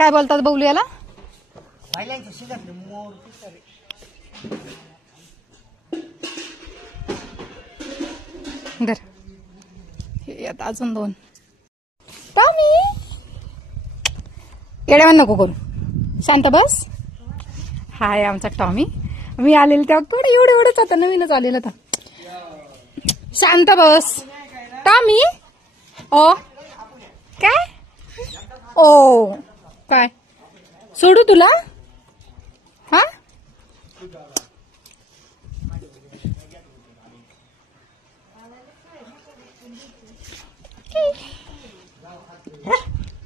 काय बोलतात बबलू याला? धर हे आता अजून 2. टॉमी येड्यावर नको करू, शांत बस. हाय आमचा टॉमी. मी आलेले तेव्हा कुठे एवढंच होता, नवीनच आलेलं तर. शांत बस टॉमी. ओ काय? ओ काय सोडू तुला? हा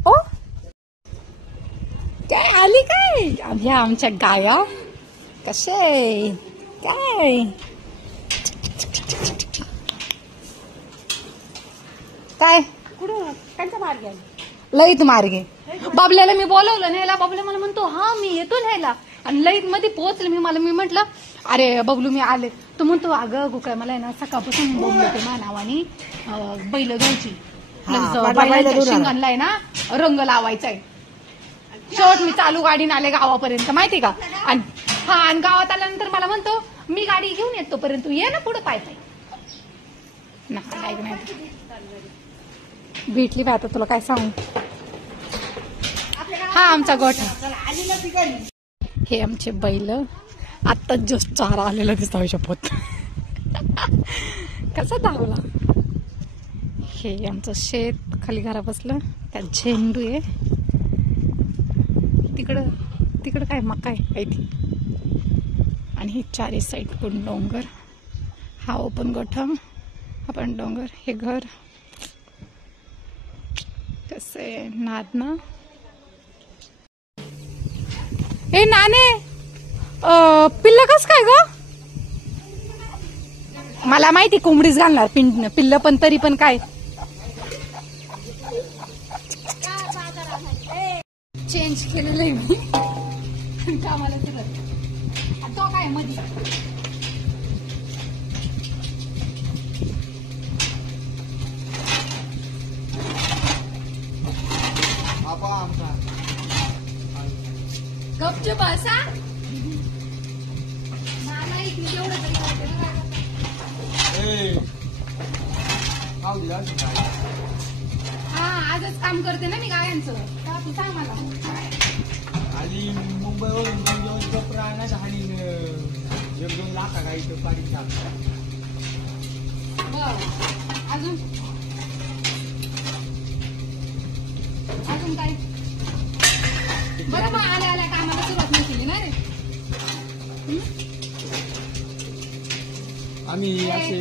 ओ काय आली काय? ह्या आमच्या गाया कसे काय काय कुठं कांचा मार्ग आहे? लईत मार्गे. बाबल्याला मी बोलवलं न्यायला. बाबल्या मला म्हणतो हा मी येतो न्यायला, आणि लईत मध्ये पोहोचले. मी म्हटलं अरे बबलू मी आले. तो म्हणतो अगं गुकाय मला आहे ना सकाळपासून बोलले ते मा नावानी बैल घ्यायची, बैलांच्या शिंगांना आहे ना रंग लावायचा आहे. शेवट मी चालू गाडीने आले गावापर्यंत माहिती का. आणि गावात आल्यानंतर मला म्हणतो मी गाडी घेऊन येतो पर्यंत ये ना पुढे पाय पाय. नाही भेटली बाय आता तुला काय सांगू. हा आमचा गोठा. हे आमचे बैल आत्ताच जस्ट चारा आलेला दिसतो शपथ. कसा धावला. हे आमचं शेत खाली घरा बसलं, त्यात झेंडू आहे. तिकडं काय मका आहे ती. आणि हे चारी साईड पण डोंगर. हा ओपन गोठा, हा पण डोंगर. हे घर कसे नाद ना. ए नाने पिल्ल कस काय ग? मला माहिती कोंबडीच घालणार पिल्ल, पण तरी पण काय चेंज केलेलं आहे मी कामाला. तो काय मध्ये गपचूप बसा. हा आजच काम करते ना मी गायांचं. तू सांग मला. आणि मुंबईवरून राहण्याच्या आणि 1-2 लाख गाईचं पाणी अजून काय बरोबर. आल्या कामाला सुरुवात नाही केली ना रे. आम्ही असे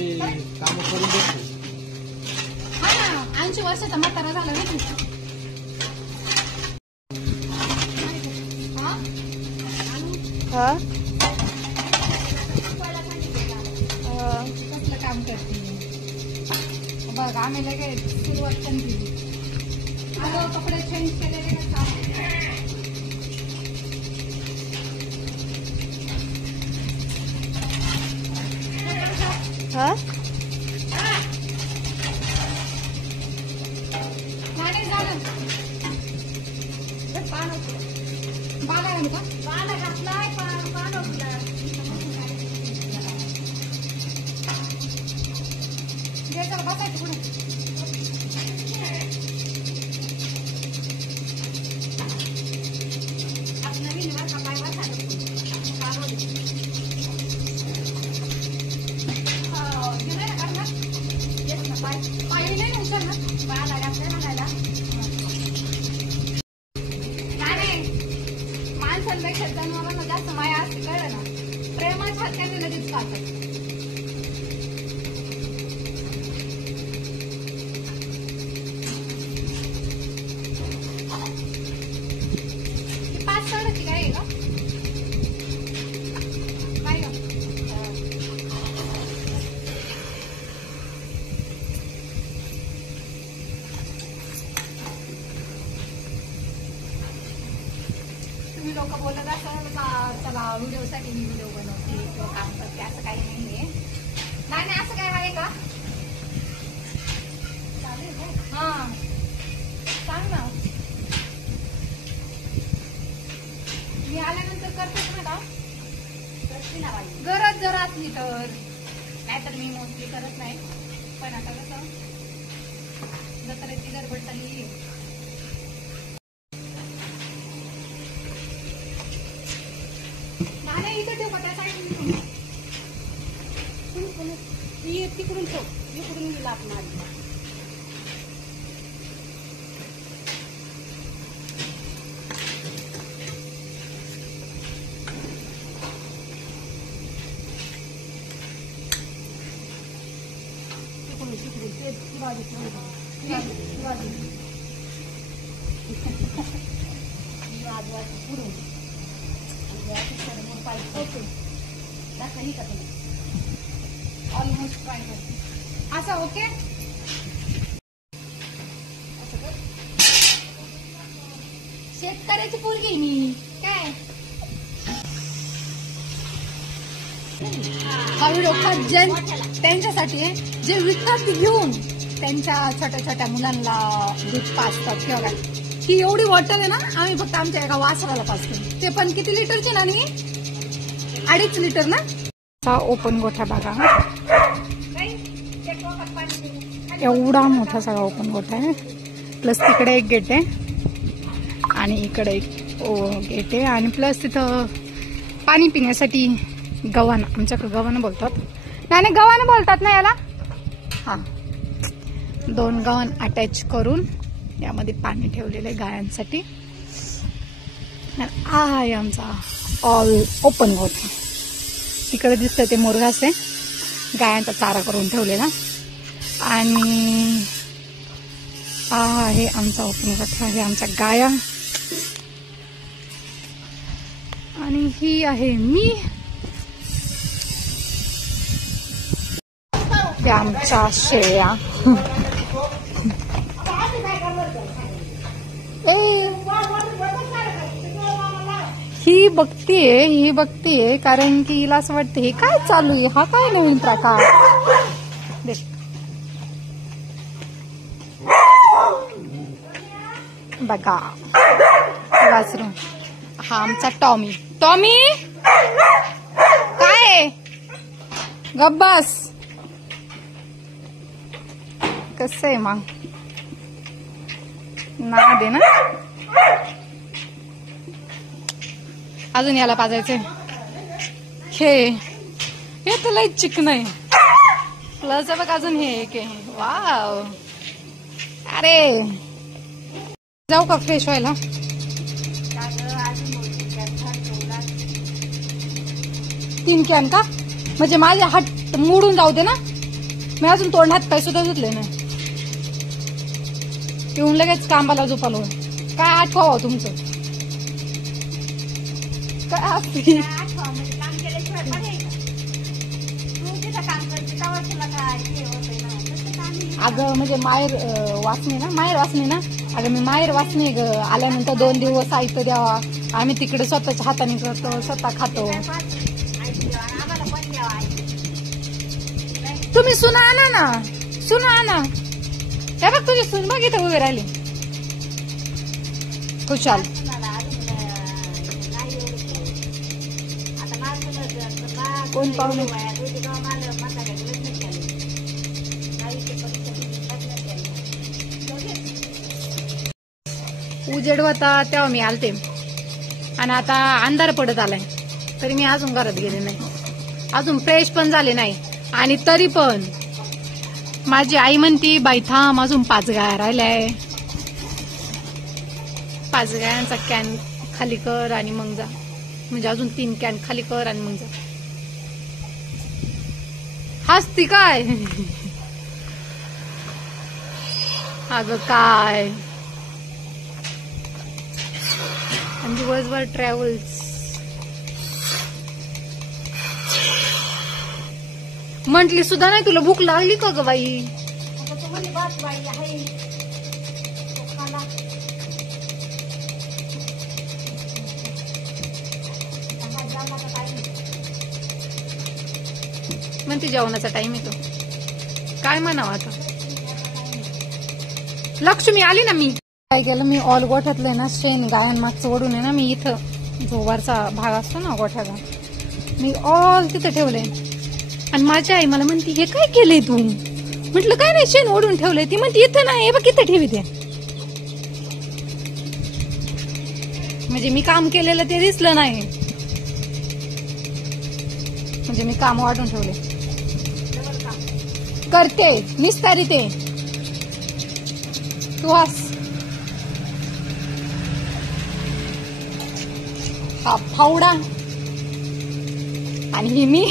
काम करून देतो. हा ना 80 वर्षाचा म्हातारा झाला ना तू. कसलं काम करते बघ. आम्ही लगेच सुरुवात पण केली. कपडे चेंज केलेले माणसांपेक्षा जनावरांना जास्त माया असते कळलं ना. प्रेमाच्या हाताने लगेच खातात. तुम्ही लोक बोलत असाल का चला व्हिडिओसाठी मी व्हिडिओ बनवते किंवा काम करते, असं काही नाहीये. नाही असं काय आहे का? चालेल हा सांग ना. मी आल्यानंतर करतेच ना गरज जर असली तर, नाहीतर मी मोस्टली करत नाही. पण आता कसं जत्रेची गडबड चालली. मला इथं ठेव का त्या साईड तिकडून ठेव, इकडून मी लाट मारली. ऑलमोस्ट फ्राय करते असं. ओके, शेतकऱ्याची पोरगी मी काय. हा व्हिडिओ खास त्यांच्यासाठी आहे जे विकतात घेऊन त्यांच्या छोट्या छोट्या मुलांना दूध पाजतात. किंवा ही एवढी बॉटल आहे ना, आम्ही फक्त आमच्या एका वासराला पाजतो. ते पण किती लिटरचे ना, 2.5 लिटर ना. ओपन गोठा बघा, एवढा मोठा सगळा ओपन गोठा आहे. प्लस तिकडे एक गेट आहे आणि इकडे एक गेट आहे. आणि प्लस तिथं पाणी पिण्यासाठी गव्हाण, आमच्याकडे गव्हाण बोलतात. नाही गव्हाण बोलतात ना याला. हा, 2 गव्हाण अटॅच करून यामध्ये पाणी ठेवलेलं आहे गायांसाठी. हा आहे आमचा ऑल ओपन गोठा. तिकडे दिसतंय ते मुरघास आहे, गायांचा चारा करून ठेवलेला. आणि हा आहे आमचा ओपन गोठा, हे आमच्या गाया. आणि ही आहे मी, त्या आमच्या शेळ्या. ही बघतीये कारण की हिला असं वाटतं हे काय चालू आहे, हा काय नवीन प्रकार. बघा वासरू, हा आमचा टॉमी. टॉमी काय गब्बास कसं आहे मग ना दे ना. अजून याला पाजायचंय. हे तर लई चिकन आहे. प्लस बघ अजून हे एक आहे. वाव, अरे जाऊ का फ्रेश व्हायला. 3 कॅन का, म्हणजे माझे हात मोडून जाऊ दे ना. मी अजून तोंड हात पाय सुद्धा धुतले नाही. येऊन लगेच कामाला झोपालो. काय आठवा तुमचं काय. अगं म्हणजे माहेर वासने ना. अगं मी माहेर वासने ग. आल्यानंतर 2 दिवस साहित्य द्यावा. आम्ही तिकडे स्वतःच्या हाताने करतो, स्वतः खातो. तुम्ही सुना आणा ना, सुना आणा. हे बघ तुझी सून बघ इथं उभी राहिली खुशाल. कोण पाहुणे उजेड होता तेव्हा मी आलते. आणि आता अंधार पडत आलाय तरी मी अजून घरात गेले नाही. अजून फ्रेश पण झाले नाही. आणि तरी पण माझी आई म्हणती बाई थांब अजून 5 गाया राहिल्याय. 5 गायांचा कॅन खाली कर आणि मग जा. म्हणजे अजून 3 कॅन खाली कर आणि मग जा. हसती काय अगं काय. आणि दिवसभर ट्रॅव्हल्स. म्हंटली सुद्धा नाही तुला भूक लागली का ग बाई. म्हणते जेवणाचा टाइम येतो. काय म्हणावं आता. लक्ष्मी आली ना. मी काय केलं, मी ऑल गोठ्यातलंय ना शेण गायांमागचं ओढून आहे ना मी इथं जो वरचा भाग असतो ना गोठ्याचा, मी ऑल तिथे ठेवले. आणि माझी आई मला म्हणते हे काय केलंय तू? म्हटलं काय नाही, शेण ओढून ठेवलंय. ती म्हणते इथं नाही, बघ इथं ठेवी ते. म्हणजे मी काम केलेलं ते दिसलं नाही, म्हणजे मी काम वाढून ठेवले. करते निस्तारी ते तू हस. हा फावडा आणि ही मी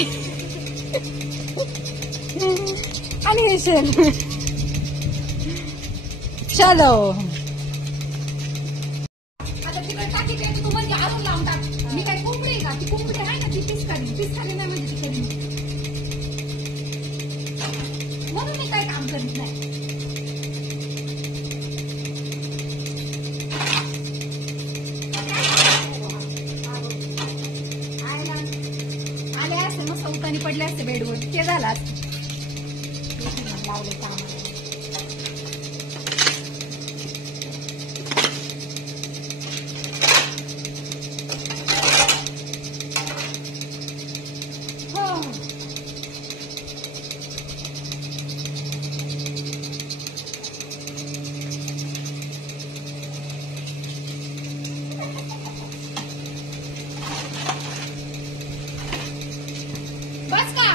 आणि हे शेण. चलो आता तिकडे टाकी ते तू म्हणजे आरून लावून टाक. मी काय कोंबडी का? ती कोंबडी आहे ना, ती पिस्कारी नाही म्हणजे ती कधी, म्हणून मी काय काम करीत नाही. आले असते मस्त उतानी पडले असते बेडवर, ते झालं असतं. लावले काम बस का?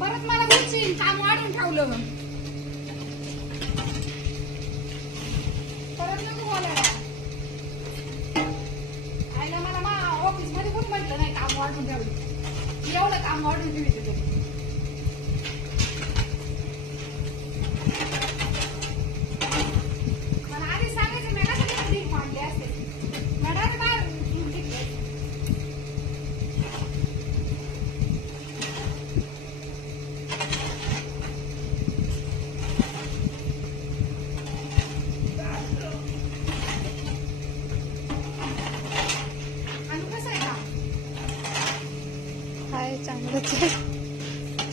परत मला बोलशील काम वाढून ठेवलं. परत नको बोलायला. आईला मला ऑफिस मध्ये कोण म्हटलं नाही काम वाढून ठेवलं. एवढं काम वाढून ठेवायचं ते. चांगलंच आहे.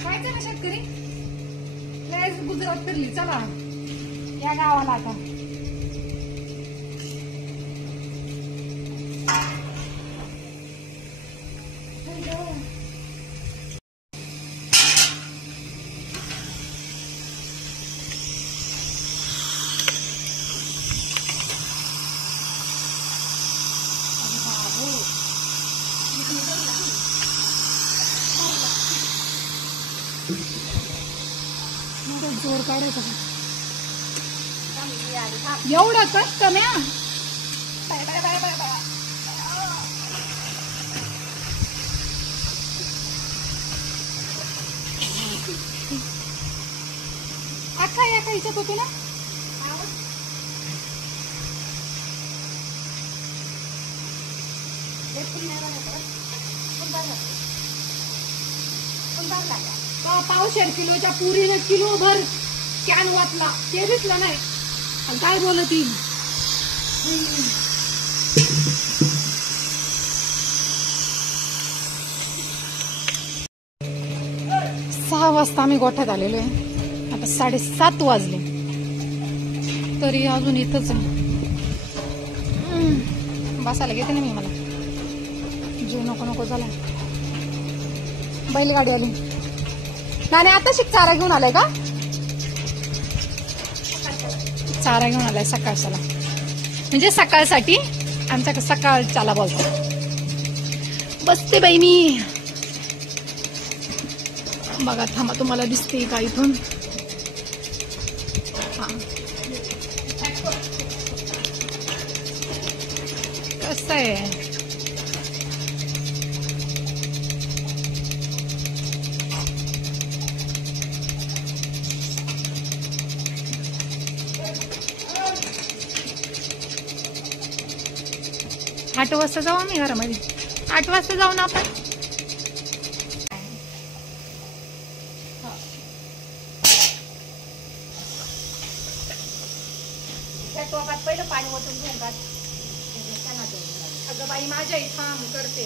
व्हायचं ना शेतकरी. लयच गुजरात फिरली. चला या गावाला आता. जोर काढायचा एवढं कष्ट म्या. अख्खा या काही होती ना. पावशेर किलोच्या पुरीने किलोभर कॅन वाचला ते दिसलं नाही. आणि काय बोलत ती 6 वाजता आम्ही गोठ्यात आलेलो आहे. आता 7:30 वाजले तरी अजून इथंच आहे. बसायला घेते ना मी. मला जीव नको नको झाला. बैलगाडी आली. नाही आता चारा घेऊन आलाय का? चारा घेऊन आलाय सकाळच्याला. म्हणजे सकाळसाठी आमच्याकडे सकाळच्याला बोलतात. बसते बाई मी. बघा थांबा तुम्हाला दिसते का इथून. कसं आहे आठ वाजता जाऊ आम्ही घरामध्ये. 8 वाजता जाऊ ना आपण. पहिलं पाणी ओतून घेऊन काढ. अगं बाई माझ्या इथं करते.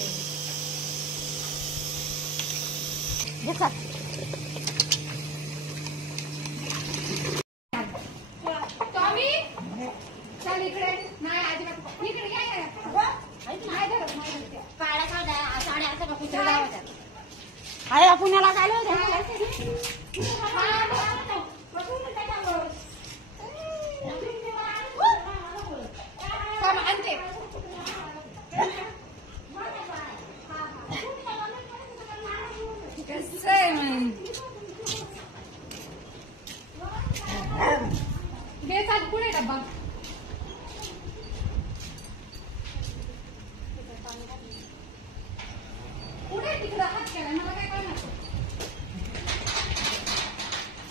कसं आहे मग? बेस आज कुठे डब्बा? कुठे तिकडं हात केला मला काय कळणार?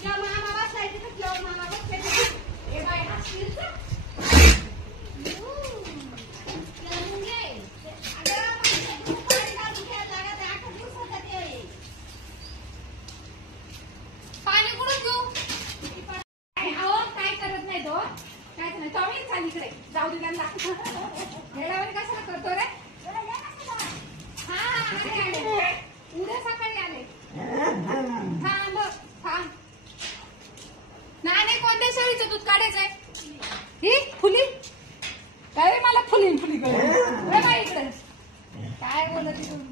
या मामा बसलाय तिथं, जेव्हा मामा बसलाय तिथं. हे बाई हा स्टीलचा? पाणी कुठून घेऊ? अहो काय करत नाही तो, काहीच नाही. टॉमी चाल इकडे, जाऊ दे त्यांना. गेल्यावर कशाला करतो रे? हा आले, आले. उद्या सकाळी आले. थांब थांब. नाही कोणत्या शेळीचं दूध काढायचंय? ही फुली काय रे? मला फुली फुली कळ इकडे काय बोलत तुम्ही?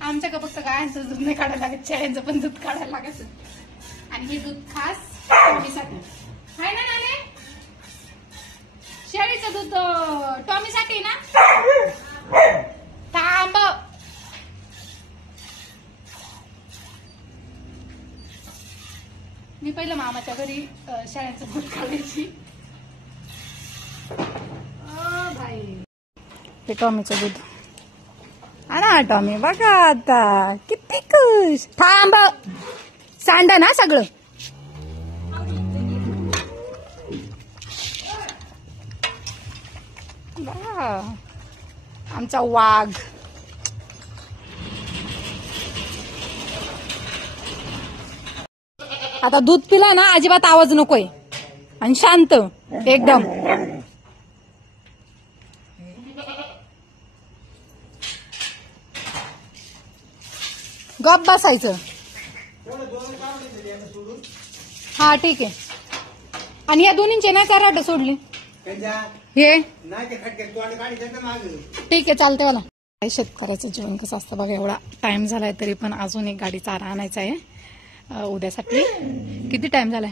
आमच्याकडे फक्त गायांचं दूध नाही काढायला लागत, शेळ्यांचं पण दूध काढायला लागायचं. आणि हे दूध खास टॉमीसाठी आहे ना नाने? शेळीचं दूध टॉमीसाठी ना? थांब. मी पहिलं मामाच्या घरी शेळ्यांचं दूध काढायची. भाई हे टॉमीचं दूध. ना टॉमी बघा आता किती खुश. थांब सांड ना सगळं. आमचा वाघ. आता दूध पिला ना अजिबात आवाज नकोय आणि शांत एकदम. गप बसायचं. हा ठीक आहे. आणि या दोन्हींचे ना कराट सोडली हे ठीक आहे चालते मला. शेतकऱ्याचं जीवन कसं असतं बघा. एवढा टाइम झालाय तरी पण अजून एक गाडी चारा आणायचा आहे उद्यासाठी. किती टाइम झालाय?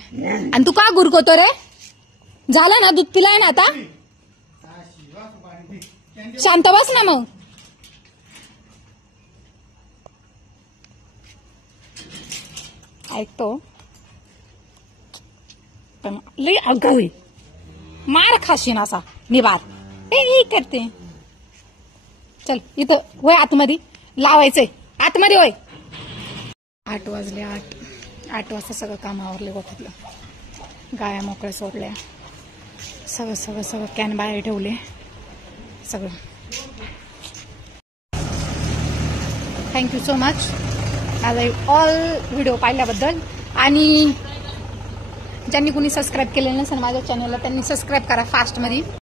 आणि तू का गुरकवतो रे? झाला ना दूध पिलाय ना आता? शांत बस ना मग. ऐकतो पण लई अगाऊ आहे. मार खाशीन असा निबार ए करते. चल इथं होय आतमध्ये लावायचंय. आतमध्ये होय. 8 वाजले. 8 वाजता सगळं काम आवरले गोठ्यातलं. गाया मोकळ्या सोडल्या. सगळं सगळं सगळं कॅन बाहेर ठेवले सगळं. थँक्यू सो मच माझा ऑल व्हिडिओ पाहिल्याबद्दल. आणि ज्यांनी कुणी सबस्क्राईब केलेलं नसेल माझ्या चॅनलला त्यांनी सबस्क्राईब करा फास्टमध्ये.